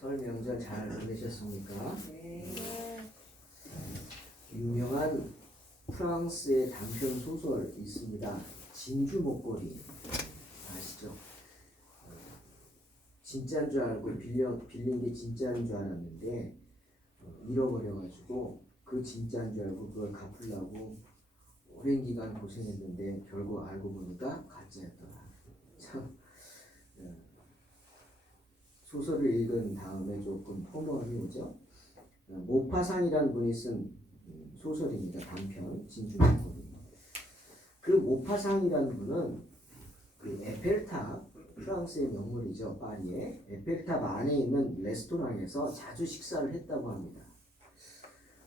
설 명절 잘 보내셨습니까? 네. 유명한 프랑스의 단편 소설 있습니다. 진주 목걸이 아시죠? 진짜인 줄 알고 빌린 게 진짜인 줄 알았는데 잃어버려가지고 그 진짜인 줄 알고 그걸 갚으려고 오랜 기간 고생했는데 결국 알고 보니까 가짜였더라. 참 소설을 읽은 다음에 조금 허무함이 오죠. 모파상이라는 분이 쓴 소설입니다. 단편 진주 목걸이. 그 모파상이라는 분은 그 에펠탑, 프랑스의 명물이죠. 파리에 에펠탑 안에 있는 레스토랑에서 자주 식사를 했다고 합니다.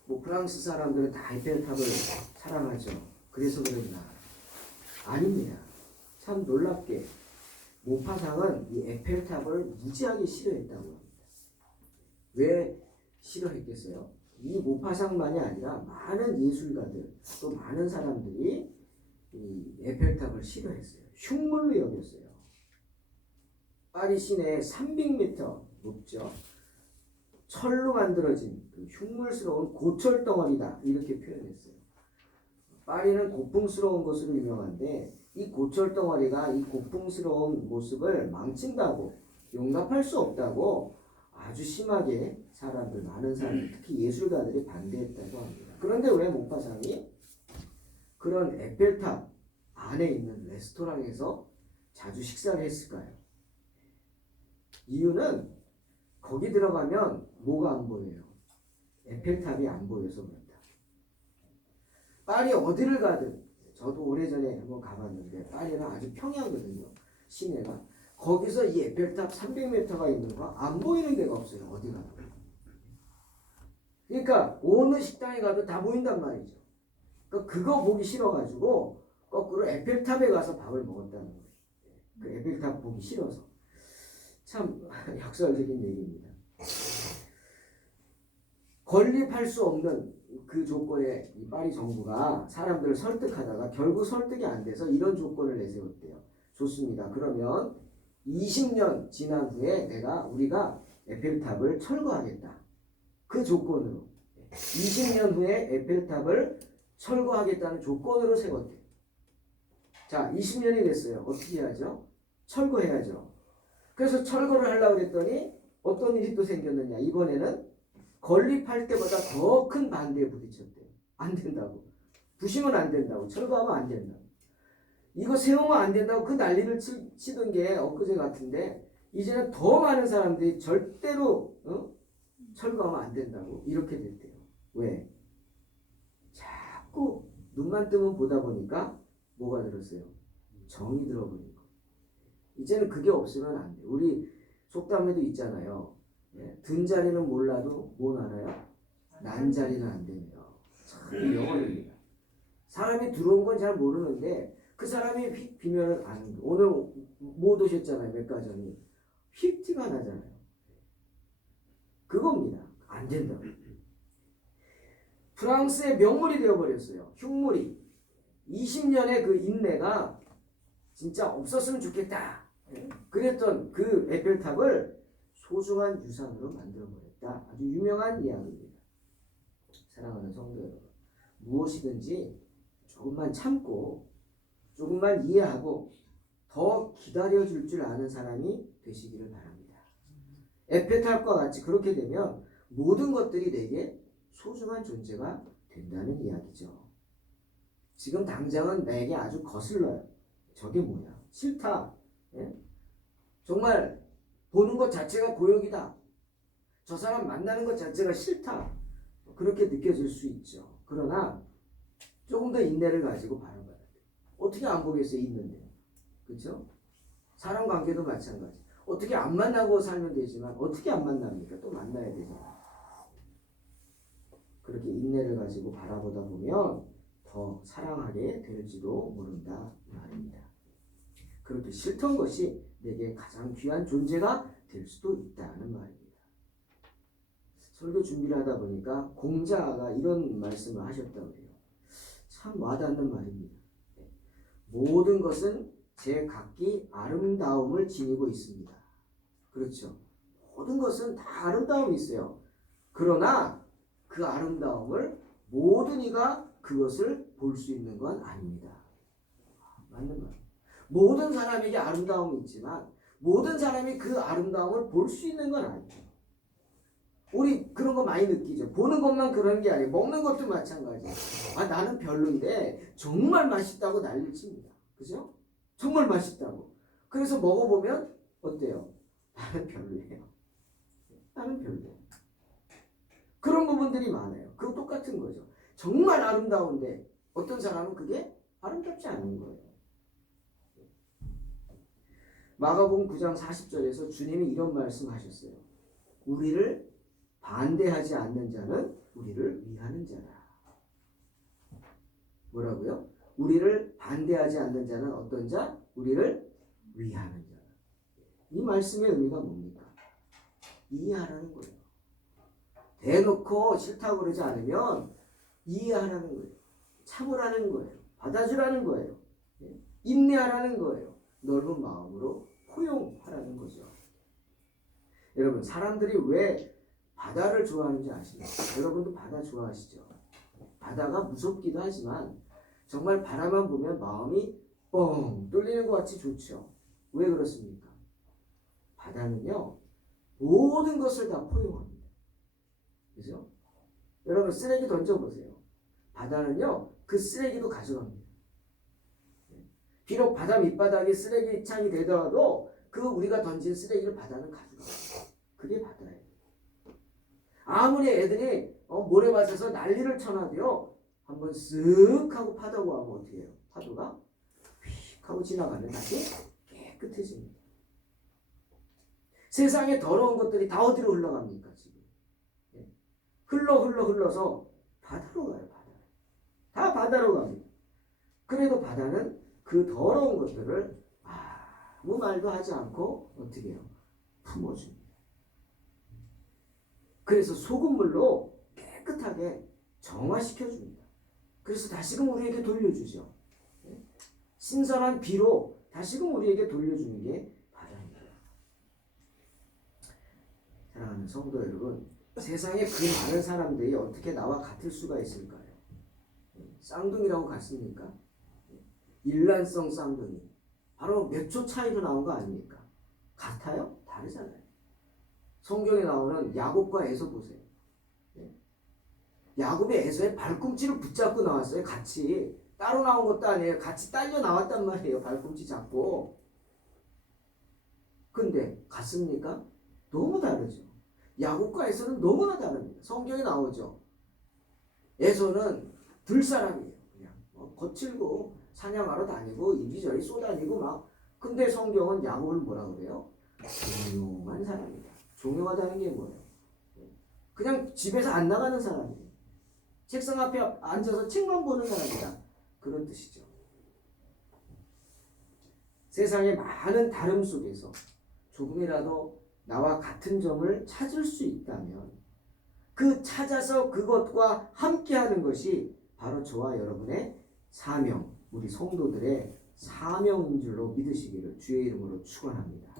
뭐 프랑스 사람들은 다 에펠탑을 사랑하죠. 그래서 그랬나? 아닙니다. 참 놀랍게 모파상은 이 에펠탑을 무지하게 싫어했다고 합니다. 왜 싫어했겠어요? 이 모파상만이 아니라 많은 예술가들 또 많은 사람들이 이 에펠탑을 싫어했어요. 흉물로 여겼어요. 파리 시내에 300m 높죠. 철로 만들어진 그 흉물스러운 고철 덩어리다 이렇게 표현했어요. 파리는 고풍스러운 것으로 유명한데 이 고철 덩어리가 이 고풍스러운 모습을 망친다고 용납할 수 없다고 아주 심하게 많은 사람들, 특히 예술가들이 반대했다고 합니다. 그런데 왜 모파상이 그런 에펠탑 안에 있는 레스토랑에서 자주 식사를 했을까요? 이유는 거기 들어가면 뭐가 안 보여요? 에펠탑이 안 보여서 그런다. 파리 어디를 가든 저도 오래전에 한번 가봤는데 파리는 아주 평야거든요. 시내가. 거기서 이 에펠탑 300m가 있는 거 안 보이는 데가 없어요. 어디 가도. 그러니까 어느 식당에 가도 다 보인단 말이죠. 그러니까 그거 보기 싫어가지고 거꾸로 에펠탑에 가서 밥을 먹었다는 거예요. 그 에펠탑 보기 싫어서. 참 역설적인 얘기입니다. 건립할 수 없는 그 조건에 이 파리 정부가 사람들을 설득하다가 결국 설득이 안 돼서 이런 조건을 내세웠대요. 좋습니다. 그러면 20년 지난 후에 우리가 에펠탑을 철거하겠다. 그 조건으로 20년 후에 에펠탑을 철거하겠다는 조건으로 세웠대요. 자, 20년이 됐어요. 어떻게 해야죠? 철거해야죠. 그래서 철거를 하려고 했더니 어떤 일이 또 생겼느냐. 이번에는 건립할 때보다 더 큰 반대에 부딪혔대요. 안 된다고. 부시면 안 된다고. 철거하면 안 된다고. 이거 세우면 안 된다고 그 난리를 치던 게 엊그제 같은데 이제는 더 많은 사람들이 절대로 철거하면 안 된다고 이렇게 됐대요. 왜? 자꾸 눈만 뜨면 보다 보니까 뭐가 들었어요? 정이 들어버린 거. 이제는 그게 없으면 안 돼. 우리 속담에도 있잖아요. 든 자리는 몰라도 뭘 알아요? 난 자리는 안 되네요. 참 영원입니다. 사람이 들어온 건 잘 모르는데 그 사람이 휙 비면은 아는 거. 오늘 못 오셨잖아요. 몇 가정이. 휙 티가 나잖아요. 그겁니다. 안 된다. 프랑스의 명물이 되어버렸어요. 흉물이. 20년의 그 인내가 진짜 없었으면 좋겠다. 그랬던 그 에펠탑을 소중한 유산으로 만들어버렸다. 아주 유명한 이야기입니다. 사랑하는 성도 여러분. 무엇이든지 조금만 참고 조금만 이해하고 더 기다려줄 줄 아는 사람이 되시기를 바랍니다. 에펠탑과 같이 그렇게 되면 모든 것들이 내게 소중한 존재가 된다는 이야기죠. 지금 당장은 내게 아주 거슬러요. 저게 뭐야? 싫다. 정말 보는 것 자체가 고역이다. 저 사람 만나는 것 자체가 싫다. 그렇게 느껴질 수 있죠. 그러나 조금 더 인내를 가지고 바라봐야 돼요. 어떻게 안 보겠어요? 있는데. 그렇죠? 사람 관계도 마찬가지. 어떻게 안 만나고 살면 되지만 어떻게 안 만납니까? 또 만나야 되잖아요. 그렇게 인내를 가지고 바라보다 보면 더 사랑하게 될지도 모른다 말입니다. 그렇게 싫던 것이 내게 가장 귀한 존재가 될 수도 있다는 말입니다. 설교 준비를 하다 보니까 공자가 이런 말씀을 하셨다고 해요. 참 와닿는 말입니다. 모든 것은 제 각기 아름다움을 지니고 있습니다. 그렇죠. 모든 것은 다 아름다움이 있어요. 그러나 그 아름다움을 모든 이가 그것을 볼 수 있는 건 아닙니다. 맞는 거예요. 모든 사람에게 아름다움이 있지만 모든 사람이 그 아름다움을 볼 수 있는 건 아니에요. 우리 그런 거 많이 느끼죠. 보는 것만 그런 게 아니에요. 먹는 것도 마찬가지예요. 아, 나는 별론데 정말 맛있다고 난리를 칩니다. 그죠? 정말 맛있다고. 그래서 먹어보면 어때요? 나는 별로예요. 나는 별로예요. 그런 부분들이 많아요. 그거 똑같은 거죠. 정말 아름다운데 어떤 사람은 그게 아름답지 않은 거예요. 마가복음 9장 40절에서 주님이 이런 말씀하셨어요. 우리를 반대하지 않는 자는 우리를 위하는 자라. 뭐라고요? 우리를 반대하지 않는 자는 어떤 자? 우리를 위하는 자라. 이 말씀의 의미가 뭡니까? 이해하라는 거예요. 대놓고 싫다고 그러지 않으면 이해하라는 거예요. 참으라는 거예요. 받아주라는 거예요. 인내하라는 거예요. 넓은 마음으로 포용하라는 거죠. 여러분, 사람들이 왜 바다를 좋아하는지 아시나요? 여러분도 바다 좋아하시죠? 바다가 무섭기도 하지만 정말 바라만 보면 마음이 뻥 뚫리는 것 같이 좋죠. 왜 그렇습니까? 바다는요, 모든 것을 다 포용합니다. 그죠? 여러분, 쓰레기 던져보세요. 바다는요, 그 쓰레기도 가져갑니다. 비록 바다 밑바닥이 쓰레기창이 되더라도 그 우리가 던진 쓰레기를 바다는 가져갑니다. 그게 바다예요. 아무리 애들이 모래밭에서 난리를 쳐놔도요, 한번 쓱 하고 파다고 하면 어떻게 해요? 파도가 휙 하고 지나가면 다시 깨끗해집니다. 세상에 더러운 것들이 다 어디로 흘러갑니까 지금? 흘러서 바다로 가요. 다 바다로 갑니다. 그래도 바다는 그 더러운 것들을 아무 말도 하지 않고 어떻게 해요? 품어줍니다. 그래서 소금물로 깨끗하게 정화시켜줍니다. 그래서 다시금 우리에게 돌려주죠. 신선한 비로 다시금 우리에게 돌려주는 게 바다입니다. 사랑하는 성도 여러분, 세상에 그 많은 사람들이 어떻게 나와 같을 수가 있을까요? 쌍둥이라고 같습니까? 일란성 쌍둥이. 바로 몇 초 차이로 나온 거 아닙니까? 같아요? 다르잖아요. 성경에 나오는 야곱과 에서 보세요. 야곱이 에서의 발꿈치를 붙잡고 나왔어요. 같이. 따로 나온 것도 아니에요. 같이 딸려 나왔단 말이에요. 발꿈치 잡고. 근데 같습니까? 너무 다르죠. 야곱과 에서는 너무나 다릅니다. 성경에 나오죠. 에서는 들사람이에요. 그냥 거칠고 사냥하러 다니고 이리저리 쏘다니고 막. 근데 성경은 야곱을 뭐라 그래요? 조용한 사람이다. 조용하다는 게 뭐예요? 그냥 집에서 안 나가는 사람이에요. 책상 앞에 앉아서 책만 보는 사람이다. 그런 뜻이죠. 세상의 많은 다름 속에서 조금이라도 나와 같은 점을 찾을 수 있다면 그 찾아서 그것과 함께하는 것이 바로 저와 여러분의 사명, 우리 성도들의 사명인 줄로 믿으시기를 주의 이름으로 축원합니다.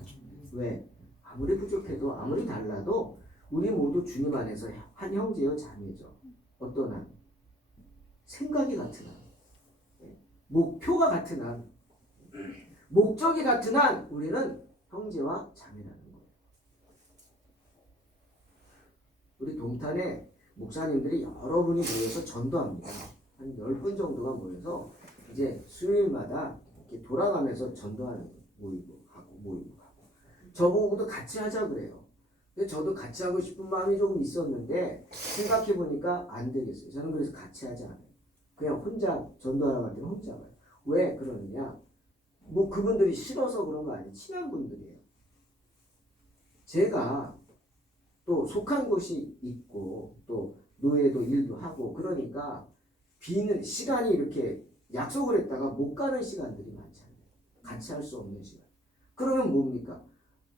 왜? 아무리 부족해도 아무리 달라도 우리 모두 주님 안에서 한 형제요 자매죠. 어떤 한? 생각이 같은 한, 목표가 같은 한, 목적이 같은 한 우리는 형제와 자매라는 거예요. 우리 동탄에 목사님들이 여러 분이 모여서 전도합니다. 한 10분 정도가 모여서 이제 수요일마다 이렇게 돌아가면서 전도하는 모이고 가고. 저보고도 같이 하자 그래요. 근데 저도 같이 하고 싶은 마음이 조금 있었는데 생각해 보니까 안 되겠어요. 저는 그래서 같이 하지 않아요. 그냥 혼자 전도하러 갈 때는 혼자 가요. 왜 그러느냐? 뭐 그분들이 싫어서 그런 거 아니에요. 친한 분들이에요. 제가 또 속한 곳이 있고 또 노예도 일도 하고 그러니까 비는 시간이 이렇게 약속을 했다가 못 가는 시간들이 많잖아요. 같이 할 수 없는 시간. 그러면 뭡니까?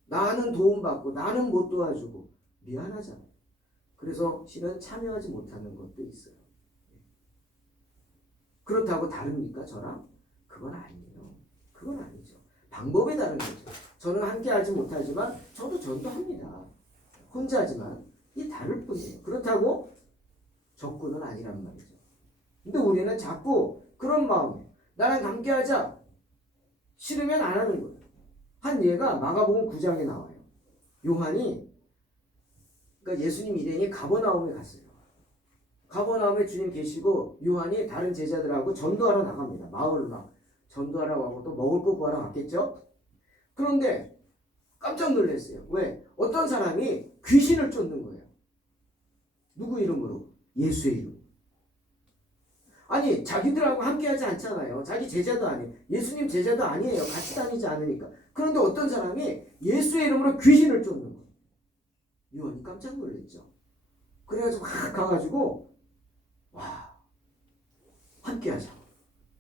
나는 도움받고 나는 못 도와주고 미안하잖아요. 그래서 실은 참여하지 못하는 것도 있어요. 그렇다고 다릅니까? 저랑? 그건 아니에요. 그건 아니죠. 방법이 다른 거죠. 저는 함께 하지 못하지만 저도 전도합니다. 혼자지만 이 다를 뿐이에요. 그렇다고 적군은 아니란 말이죠. 근데 우리는 자꾸 그런 마음이에요. 나랑 함께하자. 싫으면 안 하는 거예요. 한 예가 마가복음 9장에 나와요. 요한이 그러니까 예수님 일행이 가버나움에 갔어요. 가버나움에 주님 계시고 요한이 다른 제자들하고 전도하러 나갑니다. 마을로 막 전도하러 가고 또 먹을 거 구하러 갔겠죠? 그런데 깜짝 놀랐어요. 왜? 어떤 사람이 귀신을 쫓는 거예요. 누구 이름으로? 예수의 이름. 아니 자기들하고 함께하지 않잖아요. 자기 제자도 아니에요. 예수님 제자도 아니에요. 같이 다니지 않으니까. 그런데 어떤 사람이 예수의 이름으로 귀신을 쫓는 거예요. 요한이 깜짝 놀랐죠. 그래가지고 막 가가지고 와 함께하자.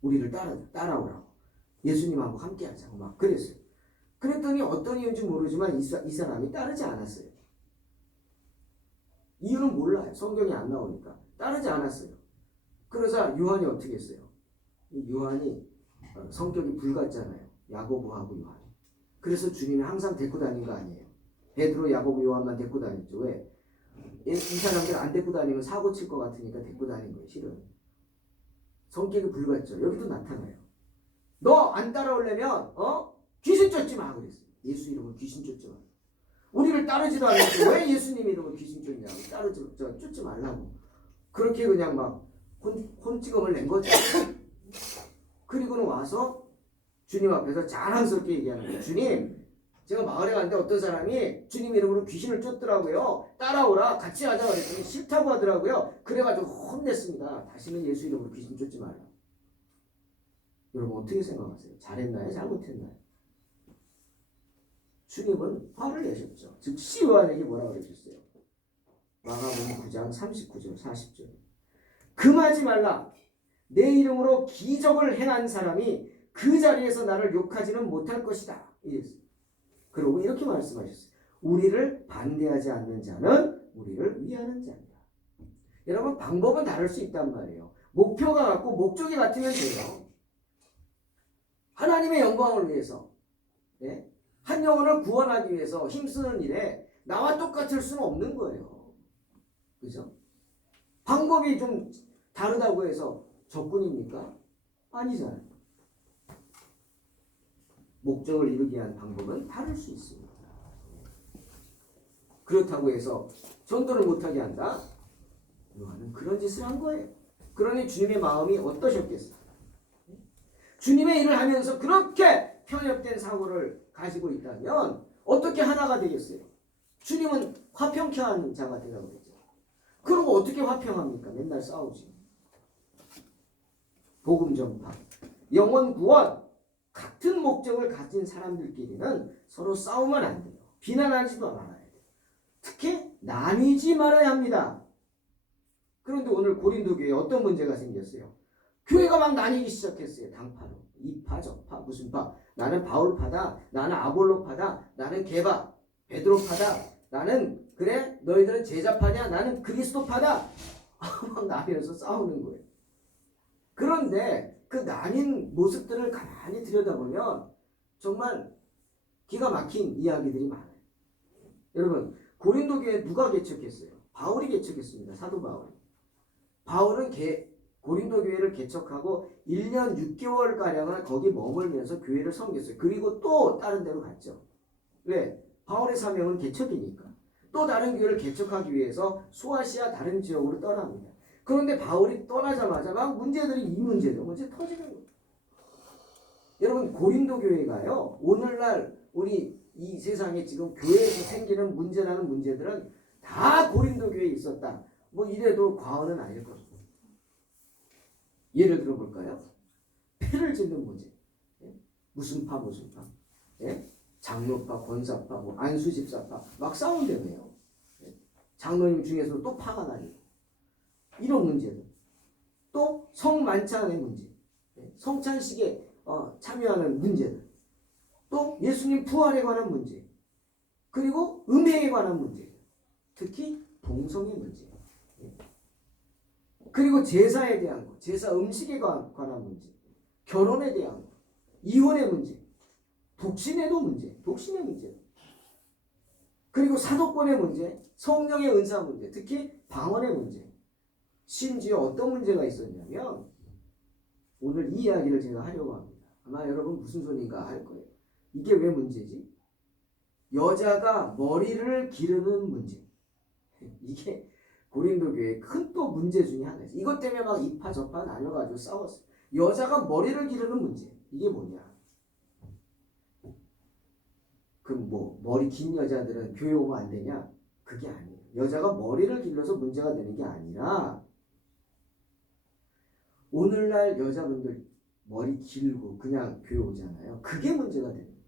우리를 따라오라고. 예수님하고 함께하자고 막 그랬어요. 그랬더니 어떤 이유인지 모르지만 이 사람이 따르지 않았어요. 이유는 몰라요. 성경이 안 나오니까. 따르지 않았어요. 그러자 요한이 어떻게 했어요? 요한이 성격이 불같잖아요. 야고보하고 요한. 그래서 주님이 항상 데리고 다닌 거 아니에요. 베드로, 야고보, 요한만 데리고 다녔죠. 왜? 이 사람들 안 데리고 다니면 사고 칠 것 같으니까 데리고 다닌 거예요. 실은. 성격이 불같죠. 여기도 나타나요. 너 안 따라오려면 귀신 쫓지 마 그랬어요. 예수 이름으로 귀신 쫓지 마. 우리를 따르지도 않았고 왜 예수님 이름으로 귀신 쫓냐고. 쫓지 말라고. 그렇게 그냥 막 혼찌검을 낸 거죠. 그리고는 와서 주님 앞에서 자랑스럽게 얘기하는 거예요. 주님, 제가 마을에 갔는데 어떤 사람이 주님 이름으로 귀신을 쫓더라고요. 따라오라 같이 하자 그랬더니 싫다고 하더라고요. 그래가지고 혼냈습니다. 다시는 예수 이름으로 귀신 쫓지 말라. 여러분 어떻게 생각하세요? 잘했나요? 잘못했나요? 주님은 화를 내셨죠. 즉시 요한에게 뭐라고 그러셨어요? 마가복음 9장 39절 40절. 금하지 말라. 내 이름으로 기적을 행한 사람이 그 자리에서 나를 욕하지는 못할 것이다. 이랬어요. 그리고 이렇게 말씀하셨어요. 우리를 반대하지 않는 자는 우리를 위하는 자입니다. 여러분 방법은 다를 수 있단 말이에요. 목표가 같고 목적이 같으면 돼요. 하나님의 영광을 위해서 한 영혼을 구원하기 위해서 힘쓰는 일에 나와 똑같을 수는 없는 거예요. 그죠? 방법이 좀 다르다고 해서 적군입니까? 아니잖아요. 목적을 이루기 위한 방법은 다를 수 있습니다. 그렇다고 해서 전도를 못하게 한다? 요한은 그런 짓을 한 거예요. 그러니 주님의 마음이 어떠셨겠어요? 주님의 일을 하면서 그렇게 편협된 사고를 가지고 있다면 어떻게 하나가 되겠어요? 주님은 화평케 하는 자가 되라고 그랬죠. 그리고 어떻게 화평합니까? 맨날 싸우지. 복음 전파, 영혼 구원, 같은 목적을 가진 사람들끼리는 서로 싸우면 안 돼요. 비난하지도 말아야 돼요. 특히 나뉘지 말아야 합니다. 그런데 오늘 고린도 교회에 어떤 문제가 생겼어요? 교회가 막 나뉘기 시작했어요. 당파로. 이 파, 저 파, 무슨 파. 나는 바울파다. 나는 아볼로파다. 나는 게바, 베드로파다. 나는 그래? 너희들은 제자파냐? 나는 그리스도파다. 막 나뉘어서 싸우는 거예요. 그런데 그 나뉜 모습들을 가만히 들여다보면 정말 기가 막힌 이야기들이 많아요. 여러분 고린도 교회에 누가 개척했어요? 바울이 개척했습니다. 사도 바울이. 바울은 고린도 교회를 개척하고 1년 6개월가량을 거기 머물면서 교회를 섬겼어요. 그리고 또 다른 데로 갔죠. 왜? 바울의 사명은 개척이니까. 또 다른 교회를 개척하기 위해서 소아시아 다른 지역으로 떠납니다. 그런데 바울이 떠나자마자 막 이 문제 터지는 거예요. 여러분 고린도 교회가요. 오늘날 우리 이 세상에 지금 교회에서 생기는 문제라는 문제들은 다 고린도 교회에 있었다. 뭐 이래도 과언은 아닐 겁니다. 예를 들어볼까요? 패를 짓는 문제. 무슨 파 무슨 파. 장로파 권사파 뭐 안수집사파 막 싸운다며요. 장로님 중에서도 또 파가 나뉘고. 이런 문제들. 또 성만찬의 문제. 성찬식에 참여하는 문제들. 또 예수님 부활에 관한 문제. 그리고 음행에 관한 문제. 특히 동성의 문제. 그리고 제사에 대한 것. 제사 음식에 관한 문제. 결혼에 대한 것. 이혼의 문제. 독신의 문제. 그리고 사도권의 문제, 성령의 은사 문제, 특히 방언의 문제. 심지어 어떤 문제가 있었냐면 오늘 이 이야기를 제가 하려고 합니다. 아마 여러분 무슨 소리인가 할 거예요. 이게 왜 문제지? 여자가 머리를 기르는 문제. 이게 고린도 교회의 큰 또 문제 중에 하나예요. 이것 때문에 막 이파 저파 나뉘어가지고 싸웠어요. 여자가 머리를 기르는 문제. 이게 뭐냐? 그럼 뭐 머리 긴 여자들은 교회 오면 안 되냐? 그게 아니에요. 여자가 머리를 길러서 문제가 되는 게 아니라 오늘날 여자분들 머리 길고 그냥 교회 오잖아요. 그게 문제가 되는 거예요.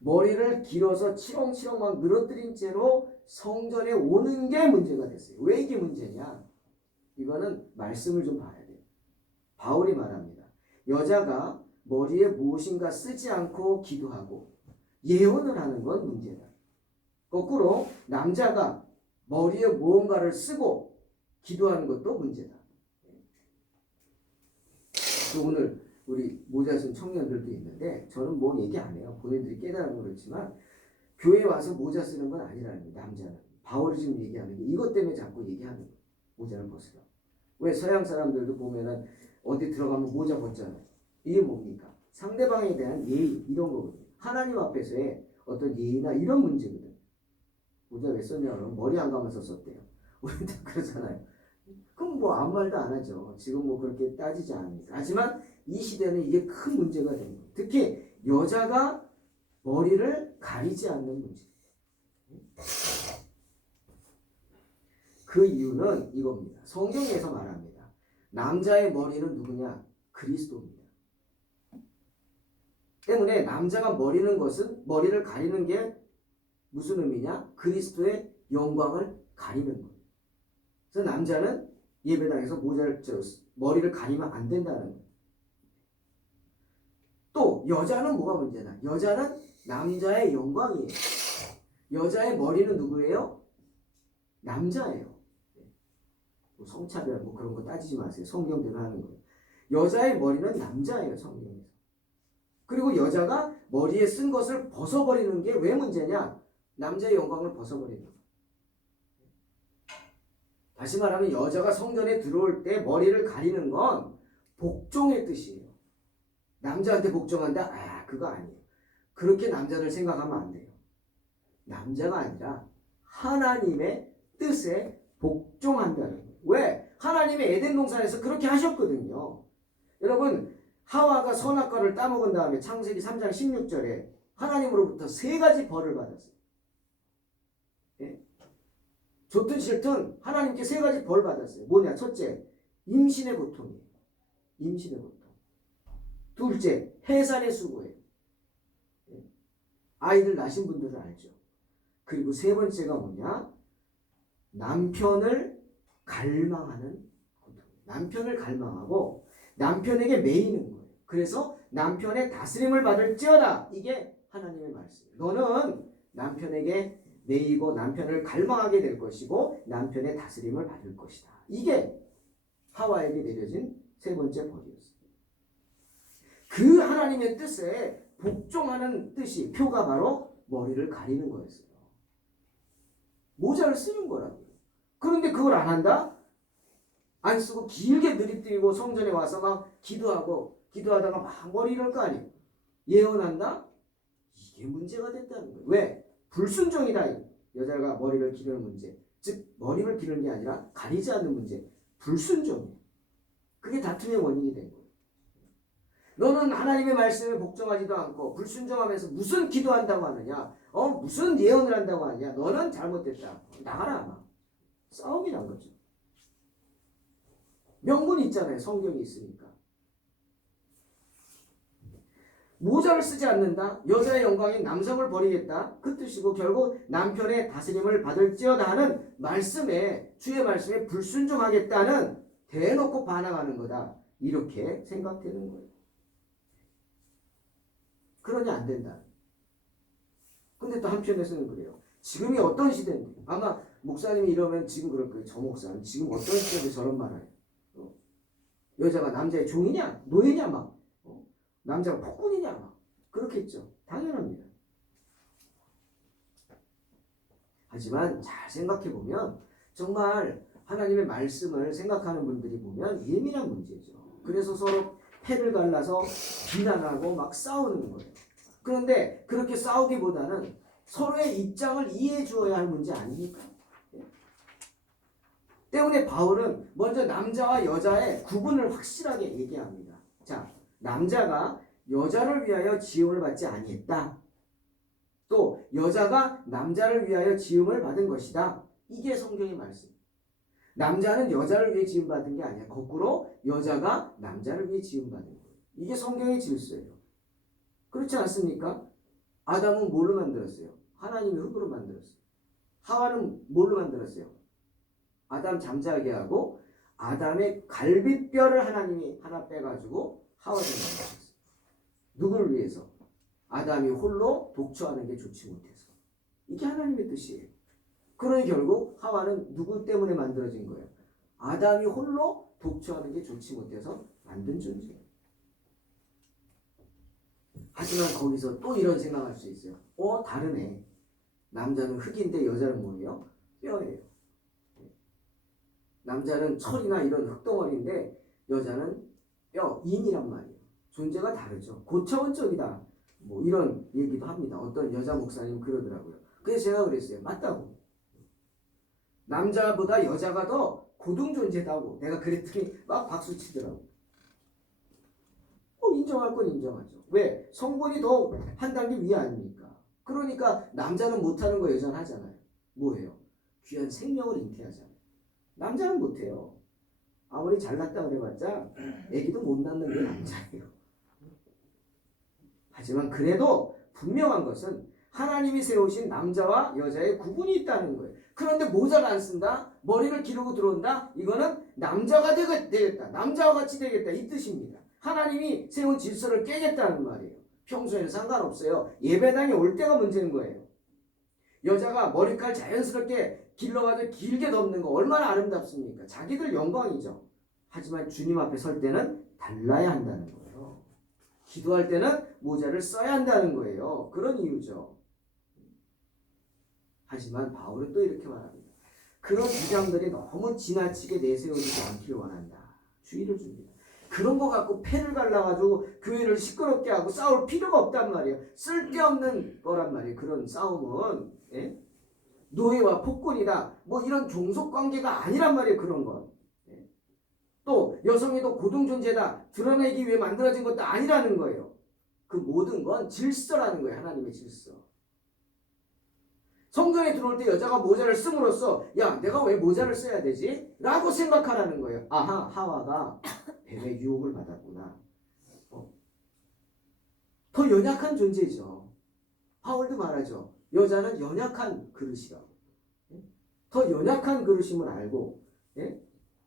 머리를 길어서 치렁치렁 막 늘어뜨린 채로 성전에 오는 게 문제가 됐어요. 왜 이게 문제냐? 이거는 말씀을 좀 봐야 돼요. 바울이 말합니다. 여자가 머리에 무엇인가 쓰지 않고 기도하고 예언을 하는 건 문제다. 거꾸로 남자가 머리에 무언가를 쓰고 기도하는 것도 문제다. 또 오늘 우리 모자 쓴 청년들도 있는데 저는 뭐 얘기 안 해요. 본인들이 깨달으면 그렇지만 교회에 와서 모자 쓰는 건 아니라는 거예요. 남자는. 바울이 지금 얘기하는 게 이것 때문에 자꾸 얘기하는 거예요. 모자를 벗으라. 왜 서양 사람들도 보면은 어디 들어가면 모자 벗잖아요. 이게 뭡니까? 상대방에 대한 예의 이런 거거든요. 하나님 앞에서의 어떤 예의나 이런 문제거든. 모자 왜 썼냐면 머리 안 감아서 썼대요. 우리 다 그러잖아요. 그럼 뭐 아무 말도 안 하죠. 지금 뭐 그렇게 따지지 않으니까. 하지만 이 시대는 이게 큰 문제가 되는 거예요. 특히 여자가 머리를 가리지 않는 문제. 그 이유는 이겁니다. 성경에서 말합니다. 남자의 머리는 누구냐? 그리스도입니다. 때문에 남자가 머리를 가리는 게 무슨 의미냐? 그리스도의 영광을 가리는 거예요. 그래서 남자는 예배당에서 머리를 가리면 안 된다는 거예요. 또 여자는 뭐가 문제나? 여자는 남자의 영광이에요. 여자의 머리는 누구예요? 남자예요. 뭐 성차별 뭐 그런 거 따지지 마세요. 성경대로 하는 거예요. 여자의 머리는 남자예요. 성경에서. 그리고 여자가 머리에 쓴 것을 벗어버리는 게 왜 문제냐? 남자의 영광을 벗어버리는 거예요. 다시 말하면 여자가 성전에 들어올 때 머리를 가리는 건 복종의 뜻이에요. 남자한테 복종한다? 아, 그거 아니에요. 그렇게 남자를 생각하면 안 돼요. 남자가 아니라 하나님의 뜻에 복종한다는 거예요. 왜? 하나님의 에덴 동산에서 그렇게 하셨거든요. 여러분, 하와가 선악과를 따먹은 다음에 창세기 3장 16절에 하나님으로부터 3가지 벌을 받았어요. 예? 좋든 싫든 하나님께 3가지 벌 받았어요. 뭐냐? 첫째, 임신의 고통이에요. 임신의 고통. 둘째, 해산의 수고예요. 예? 아이들 낳으신 분들은 알죠. 그리고 세 번째가 뭐냐? 남편을 갈망하는 고통. 남편을 갈망하고 남편에게 매이는 거예요. 그래서 남편의 다스림을 받을지어다. 이게 하나님의 말씀이에요. 너는 남편에게 매이고 남편을 갈망하게 될 것이고 남편의 다스림을 받을 것이다. 이게 하와에게 내려진 세 번째 벌이었어요. 그 하나님의 뜻에 복종하는 뜻이 표가 바로 머리를 가리는 거였어요. 모자를 쓰는 거라고요. 그런데 그걸 안 한다? 안 쓰고 길게 들이뜨리고 성전에 와서 막 기도하다가 막 머리 이럴 거 아니에요. 예언한다? 이게 문제가 됐다는 거예요. 왜? 불순종이다. 여자가 머리를 기르는 문제. 즉 머리를 기르는 게 아니라 가리지 않는 문제. 불순종이에요. 그게 다툼의 원인이 된 거예요. 너는 하나님의 말씀에 복종하지도 않고 불순종하면서 무슨 기도한다고 하느냐? 무슨 예언을 한다고 하느냐? 너는 잘못됐다. 나가라. 막. 싸움이 난 거죠. 명분이 있잖아요. 성경이 있으니까. 모자를 쓰지 않는다. 여자의 영광인 남성을 버리겠다. 그 뜻이고 결국 남편의 다스림을 받을지어다 하는 말씀에 주의 말씀에 불순종하겠다는 대놓고 반항하는 거다. 이렇게 생각되는 거예요. 그러니 안 된다. 근데 또 한편에서는 그래요. 지금이 어떤 시대인데 아마 목사님이 이러면 지금 그럴 거예요. 저 목사는 지금 어떤 시대인데 저런 말을 해요. 여자가 남자의 종이냐? 노예냐? 막 남자가 폭군이냐? 막 그렇겠죠. 당연합니다. 하지만 잘 생각해 보면 정말 하나님의 말씀을 생각하는 분들이 보면 예민한 문제죠. 그래서 서로 패를 갈라서 비난하고 막 싸우는 거예요. 그런데 그렇게 싸우기보다는 서로의 입장을 이해해 주어야 할 문제 아닙니까? 때문에 바울은 먼저 남자와 여자의 구분을 확실하게 얘기합니다. 자, 남자가 여자를 위하여 지음을 받지 아니했다. 또 여자가 남자를 위하여 지음을 받은 것이다. 이게 성경의 말씀. 남자는 여자를 위해 지음받은 게 아니야. 거꾸로 여자가 남자를 위해 지음받은 거예요. 이게 성경의 질서예요. 그렇지 않습니까? 아담은 뭘로 만들었어요? 하나님이 흙으로 만들었어요. 하와는 뭘로 만들었어요? 아담 잠자게 하고 아담의 갈비뼈를 하나님이 하나 빼가지고 하와를 만들었어요. 누구를 위해서? 아담이 홀로 독처하는 게 좋지 못해서. 이게 하나님의 뜻이에요. 그러니 결국 하와는 누구 때문에 만들어진 거예요? 아담이 홀로 독처하는 게 좋지 못해서 만든 존재예요. 하지만 거기서 또 이런 생각할 수 있어요. 다르네. 남자는 흙인데 여자는 뭐예요? 뼈예요. 남자는 철이나 이런 흙덩어리인데 여자는 뼈, 인이란 말이에요. 존재가 다르죠. 고차원적이다. 뭐 이런 얘기도 합니다. 어떤 여자 목사님 그러더라고요. 그래서 제가 그랬어요. 맞다고. 남자보다 여자가 더 고등 존재다고 내가 그랬더니 막 박수 치더라고. 인정할 건 인정하죠. 왜? 성분이 더 한 단계 위 아닙니까? 그러니까 남자는 못하는 거 여자는 하잖아요. 뭐예요? 귀한 생명을 잉태하잖아요. 남자는 못해요. 아무리 잘났다 그래봤자 애기도 못 낳는 게 남자예요. 하지만 그래도 분명한 것은 하나님이 세우신 남자와 여자의 구분이 있다는 거예요. 그런데 모자를 안 쓴다? 머리를 기르고 들어온다? 이거는 남자가 되겠다. 남자와 같이 되겠다. 이 뜻입니다. 하나님이 세운 질서를 깨겠다는 말이에요. 평소에는 상관없어요. 예배당에 올 때가 문제인 거예요. 여자가 머리칼 자연스럽게 길러가지고 길게 덮는 거 얼마나 아름답습니까? 자기들 영광이죠. 하지만 주님 앞에 설 때는 달라야 한다는 거예요. 기도할 때는 모자를 써야 한다는 거예요. 그런 이유죠. 하지만 바울은 또 이렇게 말합니다. 그런 주장들이 너무 지나치게 내세워지지 않기를 원한다. 주의를 줍니다. 그런 거 갖고 패를 갈라가지고 교회를 시끄럽게 하고 싸울 필요가 없단 말이에요. 쓸데없는 거란 말이에요. 그런 싸움은. 예? 노예와 폭군이다. 뭐 이런 종속관계가 아니란 말이에요. 그런 건. 예? 또 여성이 더 고등존재다. 드러내기 위해 만들어진 것도 아니라는 거예요. 그 모든 건 질서라는 거예요. 하나님의 질서. 성전에 들어올 때 여자가 모자를 씀으로써 야 내가 왜 모자를 써야 되지? 라고 생각하라는 거예요. 아하 하와가 뱀의 유혹을 받았구나. 더 연약한 존재죠. 바울도 말하죠. 여자는 연약한 그릇이라고. 더 연약한 그릇임을 알고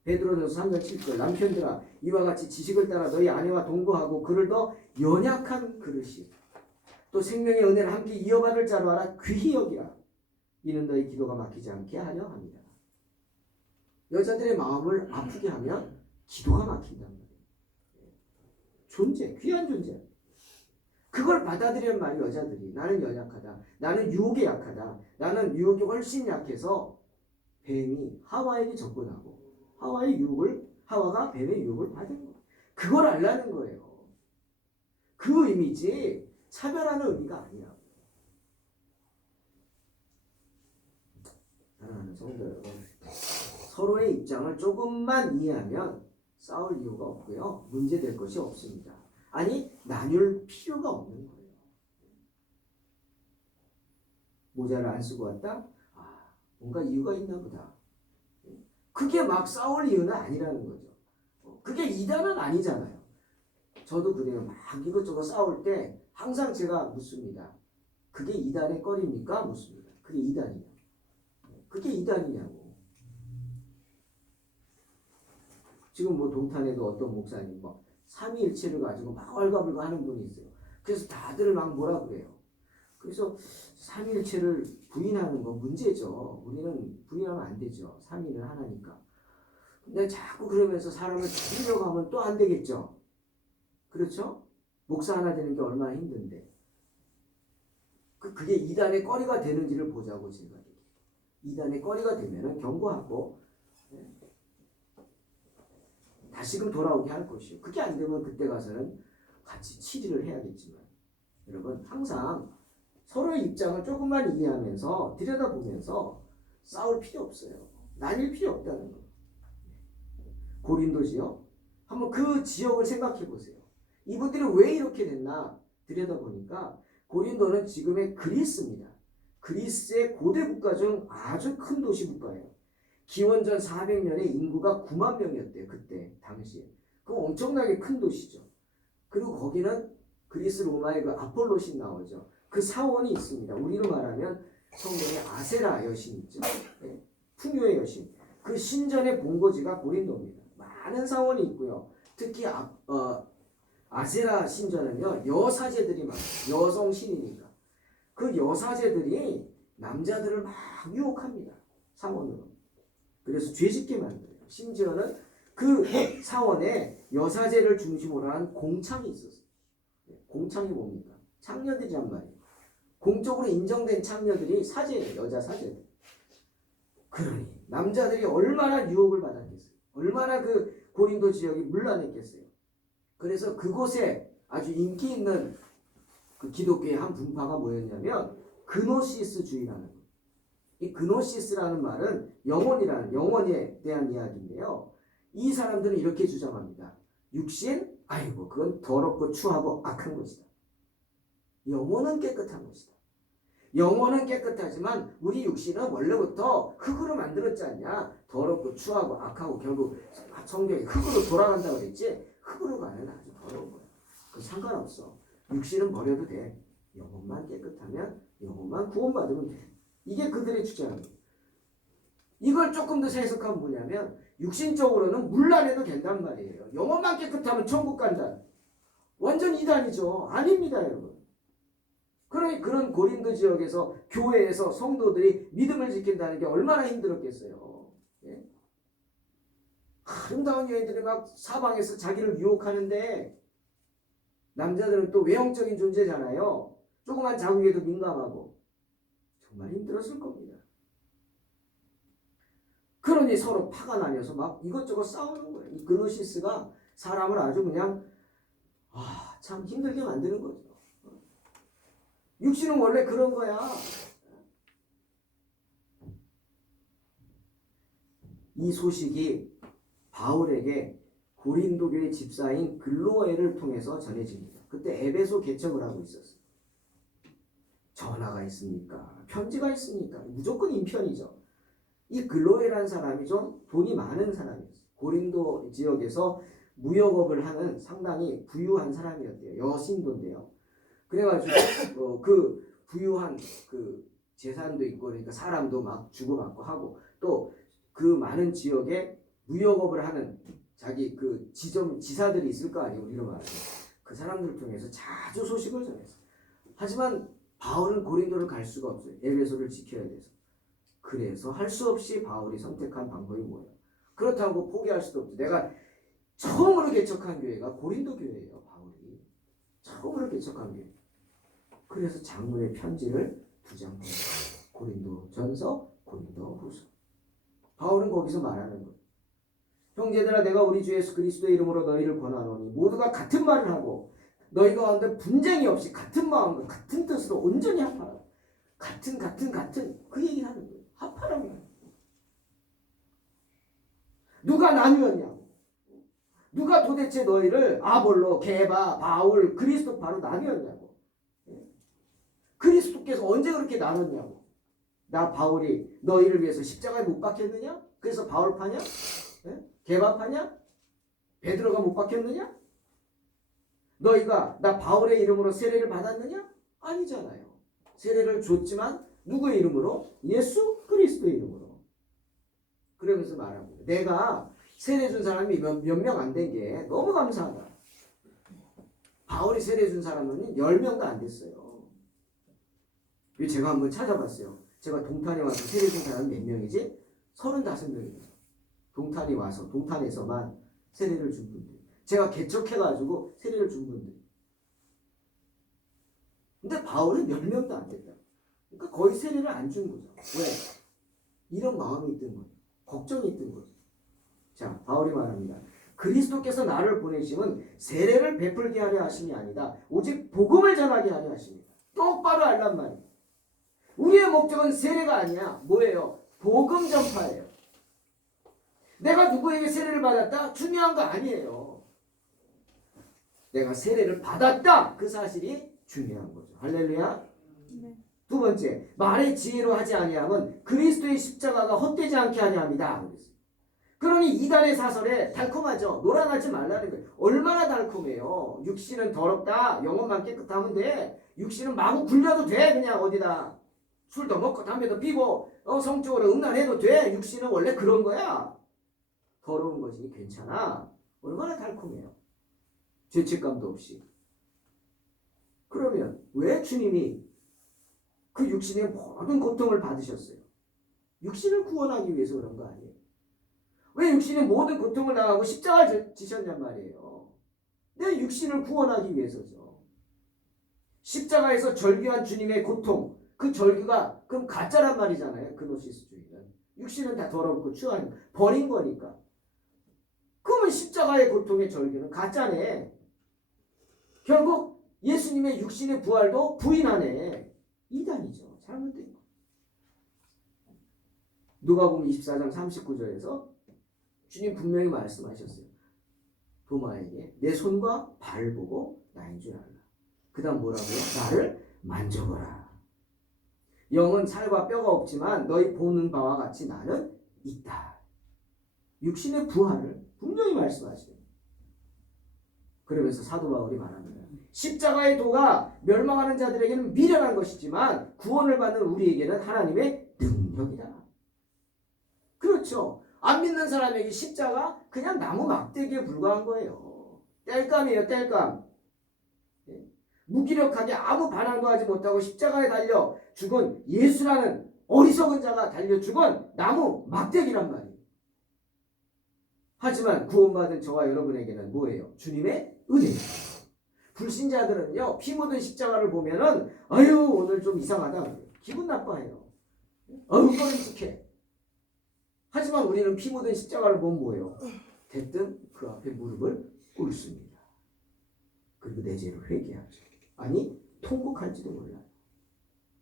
베드로전서 3장 7절 남편들아 이와 같이 지식을 따라 너희 아내와 동거하고 그를 더 연약한 그릇이 또 생명의 은혜를 함께 이어받을 자로 알아 귀히 여기라. 이는 너희 기도가 막히지 않게 하려 합니다. 여자들의 마음을 아프게 하면 기도가 막힌단 말이에요. 존재, 귀한 존재. 그걸 받아들이는 말이 여자들이 나는 연약하다. 나는 유혹에 약하다. 나는 유혹이 훨씬 약해서 뱀이 하와에게 접근하고 하와가 뱀의 유혹을 받은 거예요. 그걸 알라는 거예요. 그 의미지 차별하는 의미가 아니야. 사랑하는 성도 여러분, 서로의 입장을 조금만 이해하면 싸울 이유가 없고요. 문제될 것이 없습니다. 아니 나뉠 필요가 없는 거예요. 모자를 안 쓰고 왔다? 뭔가 이유가 있나 보다. 그게 막 싸울 이유는 아니라는 거죠. 그게 이단은 아니잖아요. 저도 그래요. 막 이것저것 싸울 때 항상 제가 묻습니다. 그게 이단의 거리입니까? 묻습니다. 그게 이단이냐? 그게 이단이냐고. 지금 뭐 동탄에도 어떤 목사님 뭐 삼위일체를 가지고 막 왈가불가 하는 분이 있어요. 그래서 다들 막 뭐라 그래요. 그래서 삼위일체를 부인하는 건 문제죠. 우리는 부인하면 안 되죠. 삼위는 하나니까. 근데 자꾸 그러면서 사람을 죽이려고 하면 또 안 되겠죠. 그렇죠? 목사 하나 되는 게 얼마나 힘든데. 그게 이단의 꺼리가 되는지를 보자고 제가. 이단의 거리가 되면은 경고하고 다시금 돌아오게 할 것이요. 그게 안 되면 그때 가서는 같이 치리를 해야겠지만 여러분 항상 서로의 입장을 조금만 이해하면서 들여다보면서 싸울 필요 없어요. 나뉠 필요 없다는 거예요. 고린도지요. 한번 그 지역을 생각해 보세요. 이분들이 왜 이렇게 됐나 들여다보니까 고린도는 지금의 그리스입니다. 그리스의 고대 국가 중 아주 큰 도시 국가예요. 기원전 400년에 인구가 9만 명이었대요. 그때 당시에. 그 엄청나게 큰 도시죠. 그리고 거기는 그리스 로마의 그 아폴로신 나오죠. 그 사원이 있습니다. 우리로 말하면 성경에 아세라 여신 있죠. 네. 풍요의 여신. 그 신전의 본거지가 고린도입니다. 많은 사원이 있고요. 특히 아세라 신전은요. 여사제들이 많아요. 여성 신이니까. 그 여사제들이 남자들을 막 유혹합니다. 사원으로. 그래서 죄짓게 만들어요. 심지어는 그 사원에 여사제를 중심으로 한 공창이 있었어요. 공창이 뭡니까? 창녀들이란 말이에요. 공적으로 인정된 창녀들이 사제예요. 여자 사제들. 그러니 남자들이 얼마나 유혹을 받았겠어요. 얼마나 그 고린도 지역이 문란했겠어요. 그래서 그곳에 아주 인기 있는 그 기독교의 한 분파가 뭐였냐면 그노시스주의라는 거예요. 이 그노시스라는 말은 영혼에 대한 이야기인데요. 이 사람들은 이렇게 주장합니다. 육신? 아이고 그건 더럽고 추하고 악한 것이다. 영혼은 깨끗한 것이다. 영혼은 깨끗하지만 우리 육신은 원래부터 흙으로 만들었지 않냐. 더럽고 추하고 악하고 결국 성경에 흙으로 돌아간다고 그랬지. 흙으로 가면 아주 더러운 거야. 그 상관없어. 육신은 버려도 돼. 영혼만 깨끗하면 영혼만 구원받으면 돼. 이게 그들의 주장입니다. 이걸 조금 더 해석하면 뭐냐면 육신적으로는 물란해도 된단 말이에요. 영혼만 깨끗하면 천국 간다. 완전 이단이죠. 아닙니다, 여러분. 그러니 그런 고린도 지역에서 교회에서 성도들이 믿음을 지킨다는 게 얼마나 힘들었겠어요. 예? 아름다운 여인들이 막 사방에서 자기를 유혹하는데 남자들은 또 외형적인 존재잖아요. 조그만 자국에도 민감하고 정말 힘들었을 겁니다. 그러니 서로 파가 나뉘어서 막 이것저것 싸우는 거예요. 이 그노시스가 사람을 아주 그냥 참 힘들게 만드는 거죠. 육신은 원래 그런 거야. 이 소식이 바울에게 고린도 교회 집사인 글로에를 통해서 전해집니다. 그때 에베소 개척을 하고 있었어요. 전화가 있습니까? 편지가 있습니까? 무조건 인편이죠. 이 글로에라는 사람이 좀 돈이 많은 사람이었어요. 고린도 지역에서 무역업을 하는 상당히 부유한 사람이었대요. 여신도인데요. 그래가지고 그 부유한 그 재산도 있고 그러니까 사람도 막 주고받고 하고 또 그 많은 지역에 무역업을 하는 자기 그 지사들이 있을 거 아니에요. 우리로 말하면 그 사람들을 통해서 자주 소식을 전했어요. 하지만 바울은 고린도를 갈 수가 없어요. 에베소를 지켜야 돼서. 그래서 할 수 없이 바울이 선택한 방법이 뭐예요? 그렇다고 포기할 수도 없죠. 내가 처음으로 개척한 교회가 고린도 교회예요. 바울이 처음으로 개척한 교회. 그래서 장문의 편지를 2장 보냈어요. 고린도 전서, 고린도 후서. 바울은 거기서 말하는 거예요. 형제들아 내가 우리 주 예수 그리스도의 이름으로 너희를 권하노니 모두가 같은 말을 하고 너희 가운데 분쟁이 없이 같은 마음과 같은 뜻으로 온전히 합하라. 같은 그 얘기를 하는 거예요. 합하라는 거예요. 누가 나뉘었냐고. 누가 도대체 너희를 아볼로, 게바, 바울, 그리스도파로 나뉘었냐고. 그리스도께서 언제 그렇게 나눴냐고. 나 바울이 너희를 위해서 십자가에 못 박혔느냐? 그래서 바울파냐? 게바파냐? 베드로가 못 박혔느냐? 너희가 나 바울의 이름으로 세례를 받았느냐? 아니잖아요. 세례를 줬지만 누구의 이름으로? 예수 그리스도의 이름으로. 그러면서 말합니다. 내가 세례 준 사람이 몇 명 안 된 게 너무 감사하다. 바울이 세례 준 사람은 10명도 안 됐어요. 제가 한번 찾아봤어요. 제가 동탄에 와서 세례 준 사람은 몇 명이지? 35명입니다. 동탄이 와서 동탄에서만 세례를 준 분들. 제가 개척해가지고 세례를 준 분들. 근데 바울은 10명도 안 됐다. 그러니까 거의 세례를 안 준 거죠. 왜? 이런 마음이 있던 거예요. 걱정이 있던 거예요. 자, 바울이 말합니다. 그리스도께서 나를 보내심은 세례를 베풀게 하려 하심이 아니다. 오직 복음을 전하게 하려 하십니다. 똑바로 알란 말이에요. 우리의 목적은 세례가 아니야. 뭐예요? 복음 전파예요. 내가 누구에게 세례를 받았다? 중요한 거 아니에요. 내가 세례를 받았다. 그 사실이 중요한 거죠. 할렐루야. 네. 두 번째, 말의 지혜로 하지 아니함은 그리스도의 십자가가 헛되지 않게 하려 합니다. 그러니 이단의 사설에 달콤하죠. 놀아나지 말라는 거예요. 얼마나 달콤해요. 육신은 더럽다. 영혼만 깨끗하면 돼. 육신은 마구 굴려도 돼. 그냥 어디다. 술도 먹고 담배도 피고 성적으로 음란해도 돼. 육신은 원래 그런 거야. 더러운 것이 괜찮아. 얼마나 달콤해요. 죄책감도 없이. 그러면 왜 주님이 그 육신의 모든 고통을 받으셨어요? 육신을 구원하기 위해서 그런 거 아니에요? 왜 육신의 모든 고통을 당하고 십자가를 지셨냔 말이에요. 내 육신을 구원하기 위해서죠. 십자가에서 절규한 주님의 고통, 그 절규가 그럼 가짜란 말이잖아요. 그노시스주의는. 육신은 다 더럽고 추한 버린 거니까. 그러면 십자가의 고통의 절규는 가짜네. 결국 예수님의 육신의 부활도 부인하네. 이단이죠. 잘못된 거. 누가복음 24장 39절에서 주님 분명히 말씀하셨어요. 도마에게 내 손과 발을 보고 나인 줄 알라. 그 다음 뭐라고요? 나를 만져보라. 영은 살과 뼈가 없지만 너희 보는 바와 같이 나는 있다. 육신의 부활을 분명히 말씀하시네요. 그러면서 사도 바울이 말합니다. 십자가의 도가 멸망하는 자들에게는 미련한 것이지만 구원을 받는 우리에게는 하나님의 능력이다. 그렇죠. 안 믿는 사람에게 십자가 그냥 나무 막대기에 불과한 거예요. 땔감이에요. 땔감. 무기력하게 아무 반항도 하지 못하고 십자가에 달려 죽은 예수라는 어리석은 자가 달려 죽은 나무 막대기란 말이에요. 하지만 구원받은 저와 여러분에게는 뭐예요? 주님의 은혜예요. 불신자들은요, 피 묻은 십자가를 보면은 아유 오늘 좀 이상하다. 기분 나빠해요. 아유 꺼림칙해. 하지만 우리는 피 묻은 십자가를 보면 뭐예요? 대뜸 그 앞에 무릎을 꿇습니다. 그리고 내 죄를 회개하죠. 아니 통곡할지도 몰라요.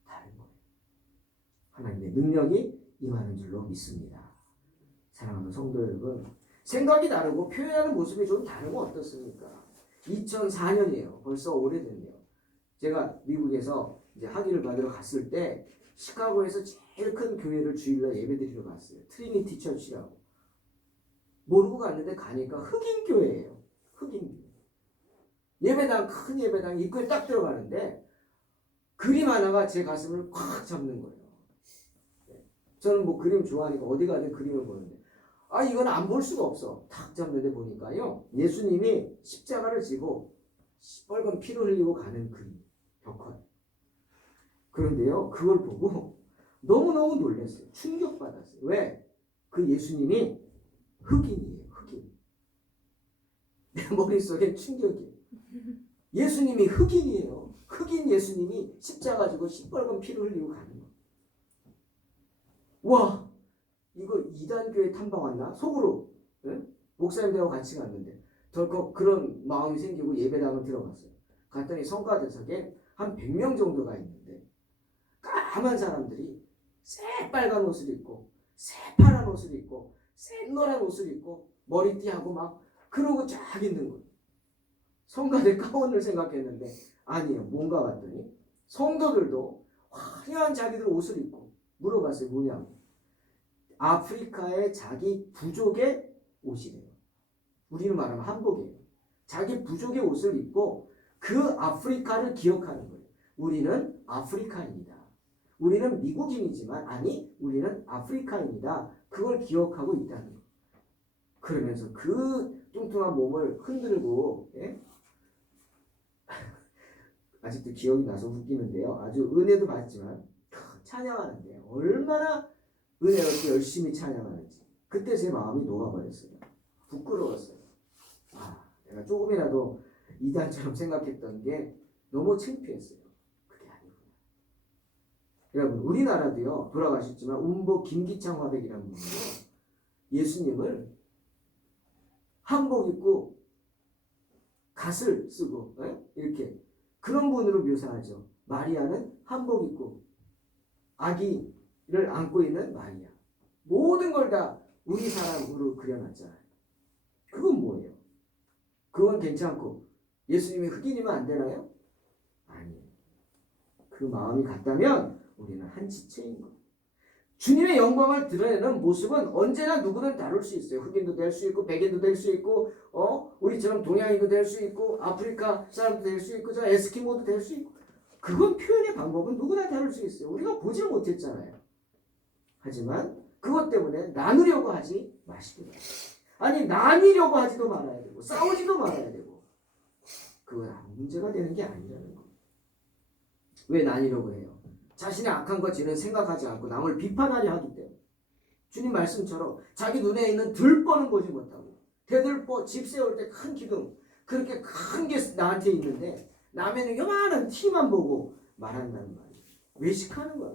다른 거예요. 하나님의 능력이 임하는 줄로 믿습니다. 사랑하는 성도 여러분, 생각이 다르고 표현하는 모습이 좀 다른 건 어떻습니까? 2004년이에요. 벌써 오래됐네요. 제가 미국에서 이제 학위를 받으러 갔을 때 시카고에서 제일 큰 교회를 주일날 예배드리러 갔어요. 트리니티 처치라고. 모르고 갔는데 가니까 흑인 교회예요. 흑인 교회. 예배당, 큰 예배당 입구에 딱 들어가는데 그림 하나가 제 가슴을 꽉 잡는 거예요. 저는 뭐 그림 좋아하니까 어디 가든 그림을 보는데 이건 안 볼 수가 없어. 탁 잡는데 보니까요. 예수님이 십자가를 지고 시뻘건 피를 흘리고 가는 그림. 벽화. 그런데요. 그걸 보고 너무너무 놀랐어요. 충격받았어요. 왜? 그 예수님이 흑인이에요. 흑인. 내 머릿속에 충격이에요. 예수님이 흑인이에요. 흑인 예수님이 십자가 지고 시뻘건 피를 흘리고 가는 거예요. 와! 이거 이단교회 탐방 왔나? 속으로 응? 목사님들하고 같이 갔는데 덜컥 그런 마음이 생기고 예배당을 들어갔어요. 갔더니 성가대석에 한 100명 정도가 있는데 까만 사람들이 새빨간 옷을 입고 새파란 옷을 입고 샛노란 옷을 입고 머리띠하고 막 그러고 쫙 있는 거예요. 성가대 가운을 생각했는데 아니에요. 뭔가 봤더니 성도들도 화려한 자기들 옷을 입고 물어봤어요. 뭐냐고. 아프리카의 자기 부족의 옷이래요. 우리는 말하면 한복이에요. 자기 부족의 옷을 입고 그 아프리카를 기억하는 거예요. 우리는 아프리카입니다. 우리는 미국인이지만 아니 우리는 아프리카입니다. 그걸 기억하고 있다는 거예요. 그러면서 그 뚱뚱한 몸을 흔들고 아직도 기억이 나서 웃기는데요. 아주 은혜도 받지만 찬양하는데 얼마나 은혜롭게 열심히 찬양하는지 그때 제 마음이 녹아버렸어요. 부끄러웠어요. 내가 조금이라도 이단처럼 생각했던 게 너무 창피했어요. 그게 아니구나. 여러분 우리나라도요 돌아가셨지만 운보 김기창 화백이라는 분이요 예수님을 한복 입고 갓을 쓰고 이렇게 그런 분으로 묘사하죠. 마리아는 한복 입고 아기를 안고 있는 마리아. 모든 걸 다 우리 사람으로 그려놨잖아요. 그건 뭐예요? 그건 괜찮고 예수님이 흑인이면 안 되나요? 아니에요. 그 마음이 같다면 우리는 한 지체인 거예요. 주님의 영광을 드러내는 모습은 언제나 누구든 다룰 수 있어요. 흑인도 될 수 있고 백인도 될 수 있고 우리처럼 동양인도 될 수 있고 아프리카 사람도 될 수 있고 에스키모도 될 수 있고 그건 표현의 방법은 누구나 다룰 수 있어요. 우리가 보지 못했잖아요. 하지만 그것 때문에 나누려고 하지 마시기 바랍니다. 아니 나뉘려고 하지도 말아야 되고 싸우지도 말아야 되고 그건 아무 문제가 되는 게 아니라는 거예요. 왜 나뉘려고 해요? 자신의 악한 것지는 생각하지 않고 남을 비판하려 하기 때문에 주님 말씀처럼 자기 눈에 있는 들보는 보지 못하고 대들보 집 세울 때 큰 기둥 그렇게 큰 게 나한테 있는데 남의 요만한 티만 보고 말한다는 말이에요. 외식하는 거야.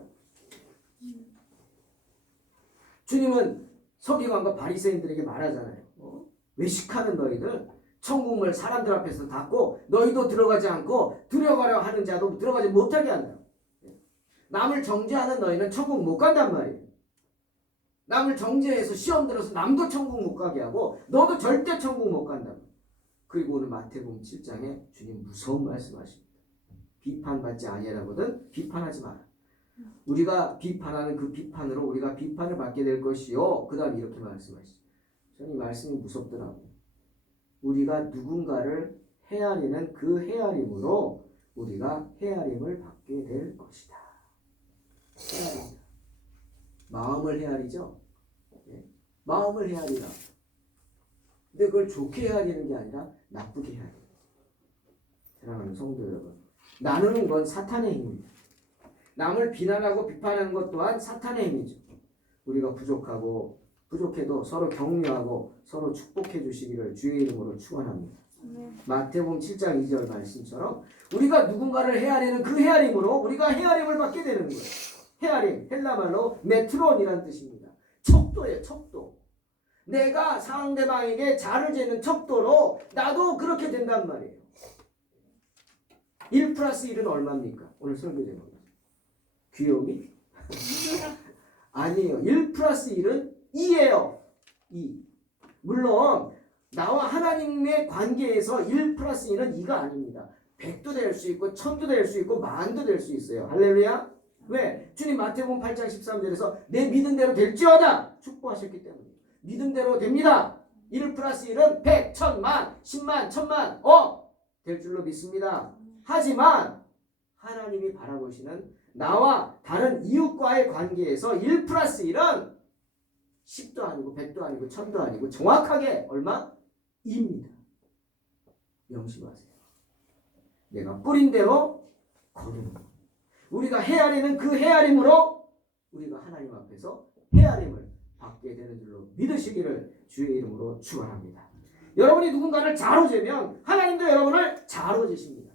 주님은 서기관과 바리새인들에게 말하잖아요. 외식하는 너희들 천국을 사람들 앞에서 닫고 너희도 들어가지 않고 들어가려 하는 자도 들어가지 못하게 한다. 남을 정죄하는 너희는 천국 못 간단 말이에요. 남을 정죄해서 시험 들어서 남도 천국 못 가게 하고 너도 절대 천국 못 간다. 그리고 오늘 마태복음 7장에 주님 무서운 말씀하십니다. 비판받지 아니하라거든 비판하지 마라. 우리가 비판하는 그 비판으로 우리가 비판을 받게 될 것이요. 그 다음 이렇게 말씀하시죠. 저는 이 말씀이 무섭더라고요. 우리가 누군가를 헤아리는 그 헤아림으로 우리가 헤아림을 받게 될 것이다. 헤아린다. 마음을 헤아리죠. 마음을 헤아리라. 근데 그걸 좋게 헤아리는 게 아니라 나쁘게 헤아리는 사랑하는 성도 여러분, 나누는 건 사탄의 힘입니다. 남을 비난하고 비판하는 것 또한 사탄의 힘이죠. 우리가 부족해도 서로 격려하고 서로 축복해 주시기를 주의 이름으로 축원합니다. 마태복음 7장 2절 말씀처럼 우리가 누군가를 헤아리는 그 헤아림으로 우리가 헤아림을 받게 되는 거예요. 헤아림, 헬라말로 메트론이라는 뜻입니다. 척도예요, 척도. 내가 상대방에게 자를 재는 척도로 나도 그렇게 된단 말이에요. 1 플러스 1은 얼마입니까? 오늘 설교 제목. 귀요미? 아니에요. 1 플러스 1은 2예요. 2. 물론 나와 하나님의 관계에서 1 플러스 1은 2가 아닙니다. 100도 될 수 있고 1000도 될 수 있고 만도 될 수 있어요. 할렐루야. 왜? 주님 마태복음 8장 13절에서 내 믿음대로 될지어다 축복하셨기 때문에 믿음대로 됩니다. 1 플러스 1은 100, 1000만, 10만, 1000만 될 줄로 믿습니다. 하지만 하나님이 바라보시는 나와 다른 이웃과의 관계에서 1 플러스 1은 10도 아니고 100도 아니고 1000도 아니고 정확하게 얼마? 2입니다. 명심하세요. 내가 뿌린 대로 거두는 것. 우리가 헤아리는 그 헤아림으로 우리가 하나님 앞에서 헤아림을 받게 되는 줄로 믿으시기를 주의 이름으로 축원합니다. 여러분이 누군가를 자로 재면 하나님도 여러분을 자로 재십니다.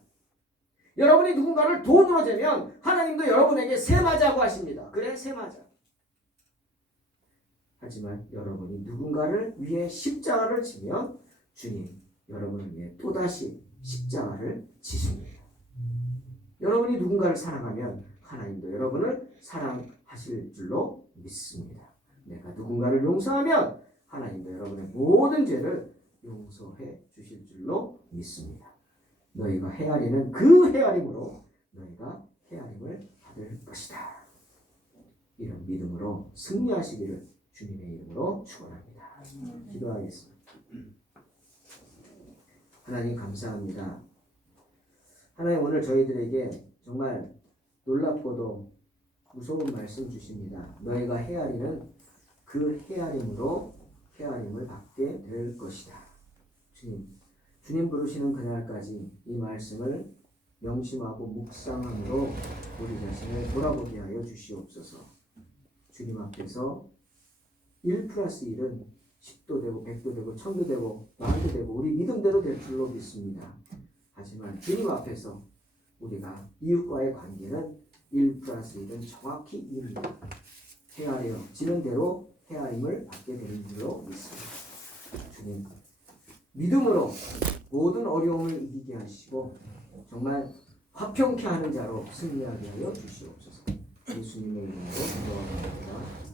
여러분이 누군가를 돈으로 재면 하나님도 여러분에게 세마자고 하십니다. 그래, 세마자. 하지만 여러분이 누군가를 위해 십자가를 지면 주님 여러분을 위해 또다시 십자가를 지십니다. 여러분이 누군가를 사랑하면 하나님도 여러분을 사랑하실 줄로 믿습니다. 내가 누군가를 용서하면 하나님도 여러분의 모든 죄를 용서해 주실 줄로 믿습니다. 너희가 헤아리는 그 헤아림으로 너희가 헤아림을 받을 것이다. 이런 믿음으로 승리하시기를 주님의 이름으로 축원합니다. 기도하겠습니다. 하나님 감사합니다. 하나님 오늘 저희들에게 정말 놀랍고도 무서운 말씀 주십니다. 너희가 헤아리는 그 헤아림으로 헤아림을 받게 될 것이다. 주님 부르시는 그날까지 이 말씀을 명심하고 묵상함으로 우리 자신을 돌아보게 하여 주시옵소서. 주님 앞에서 1 플러스 1은 10도 되고 100도 되고 1000도 되고 만도 되고 우리 믿음대로 될 줄로 믿습니다. 하지만 주님 앞에서 우리가 이웃과의 관계는 1 플러스 1은 정확히 2입니다. 헤아려지는 대로 헤아림을 받게 되는 줄로 믿습니다. 주님 믿음으로 모든 어려움을 이기게 하시고 정말 화평케 하는 자로 승리하게 하여 주시옵소서. 예수님의 이름으로 기도합니다.